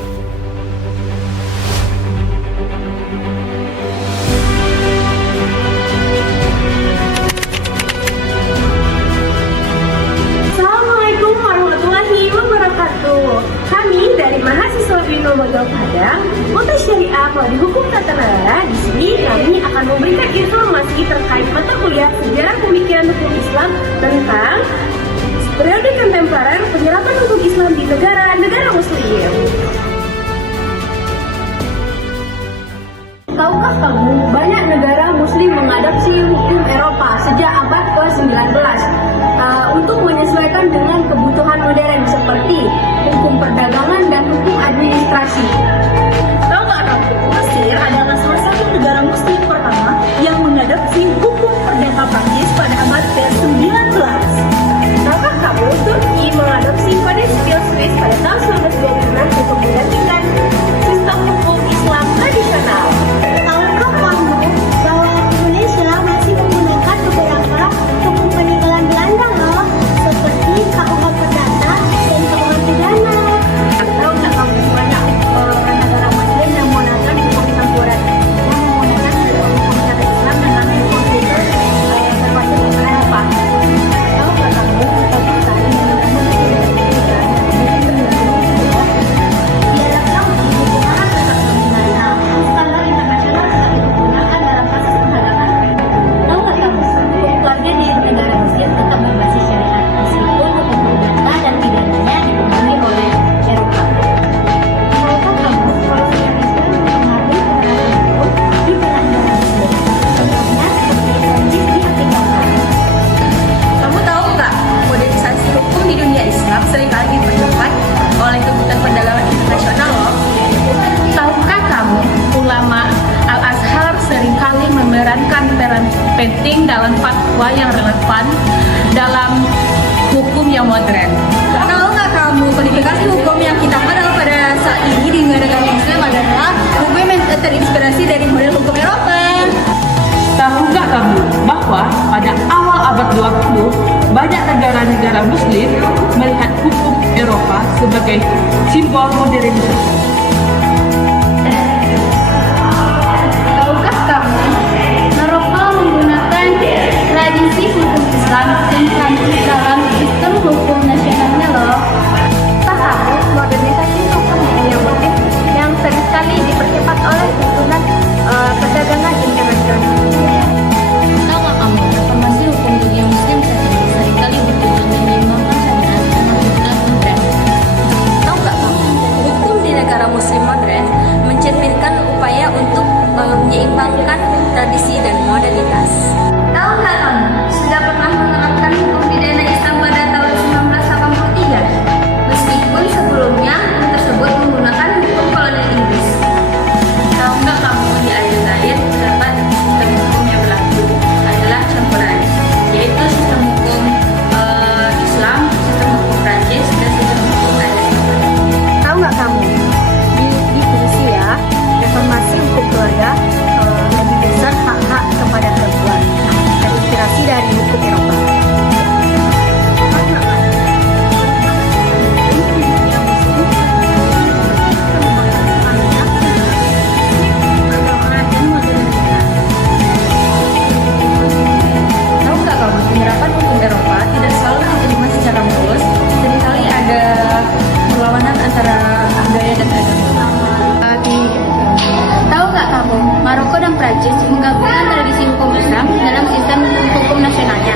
Assalamualaikum warahmatullahi wabarakatuh. Kami dari mahasiswa Bino Modal Padang, Fakultas Syariah Prodi Hukum Tata Negara. Di sini kami akan memberikan informasi terkait mata kuliah Sejarah Pemikiran Hukum Islam tentang periode kontemporer penyerapan hukum Islam di negara-negara Muslim. Tahukah kamu, banyak negara Muslim mengadopsi hukum Eropa sejak abad ke-19 untuk menyesuaikan dengan kebutuhan modern seperti hukum perdagangan dan hukum administrasi. Tahukah kamu, Mesir adalah salah satu negara Muslim pertama yang mengadopsi hukum perdata Prancis pada abad ke-19. Tahukah kamu, Turki mengadopsi Kode Sipil Swiss pada tahun 1926 untuk menggantikan sistem hukum Islam tradisional. Tahukah kamu bahwa Indonesia masih menggunakan beberapa hukum peninggalan Belanda loh, seperti KUH Perdata dan KUH Pidana. Tahukah kamu banyak negara Muslim yang menggunakan hukum kontemporer yang menggunakan hukum syariat Islam dengan hukum sipil termasuk hukum Eropa? Tahukah kamu Pakistan Dialog Saudi merupakan tetap internasional. Standar internasional saat digunakan dalam kasus perdagangan. Tahukah kamu keluarga di negara Muslim tetap berbasis syariat meskipun hukum perdata dan pidananya dipengaruhi oleh Eropa? Tahukah kamu kalau syariat Islam mempengaruhi penerapan hukum di negara Muslim? Contohnya seperti Prancis di Afrika Utara. Kamu tahu nggak, modernisasi hukum di dunia Islam seringkali dipercepat oleh kebutuhan perdagangan internasional loh. Tahukah kamu, ulama Al-Azhar seringkali memerankan peran penting dalam fatwa yang relevan dalam hukum yang modern. Tahu nggak kamu, kodifikasi hukum yang kita kenal pada saat ini di negara Islam adalah hukum yang terinspirasi dari model hukum Eropa. Tahukah kamu bahwa pada awal abad 20 banyak negara-negara Muslim melihat hukum Eropa sebagai simbol modernisasi? Tahukah kamu, Maroko menggunakan tradisi hukum Islam dan Prancis dalam sistem hukum nasionalnya loh. Tahukah kamu modernisasi hukum di dunia Muslim yang seringkali dipercepat oleh tuntunan perdagangan internasional? Tahukah kamu, reformasi hukum dunia Muslim saat ini seringkali bertujuan menyeimbangkan syariat dengan tuntunan modern. Tahukah kamu, hukum di negara Muslim modern mencerminkan upaya untuk menyeimbangkan tradisi dan modernitas. Tahukah kamu, sudah pernah menerapkan hukum pidana Islam pada tahun 1983? Meskipun sebelumnya hukum tersebut menggunakan hukum kolonial Inggris. Tahukah kamu, di Aljazair terdapat sistem hukum yang berlaku adalah temporer, yaitu sistem hukum Islam, sistem hukum Prancis, dan sistem hukum Aljazair. Tahu nggak kamu, di Tunisia, reformasi hukum keluarga lebih besar hak-hak kepada perempuan, terinspirasi dari hukum Eropa. Tahukah kamu, penerapan hukum Eropa tidak selalu diterima secara mulus, seringkali ada perlawanan antara budaya dan agama. Tahukah kamu, Maroko dan Prancis menggabungkan tradisi hukum Islam dalam sistem hukum nasionalnya.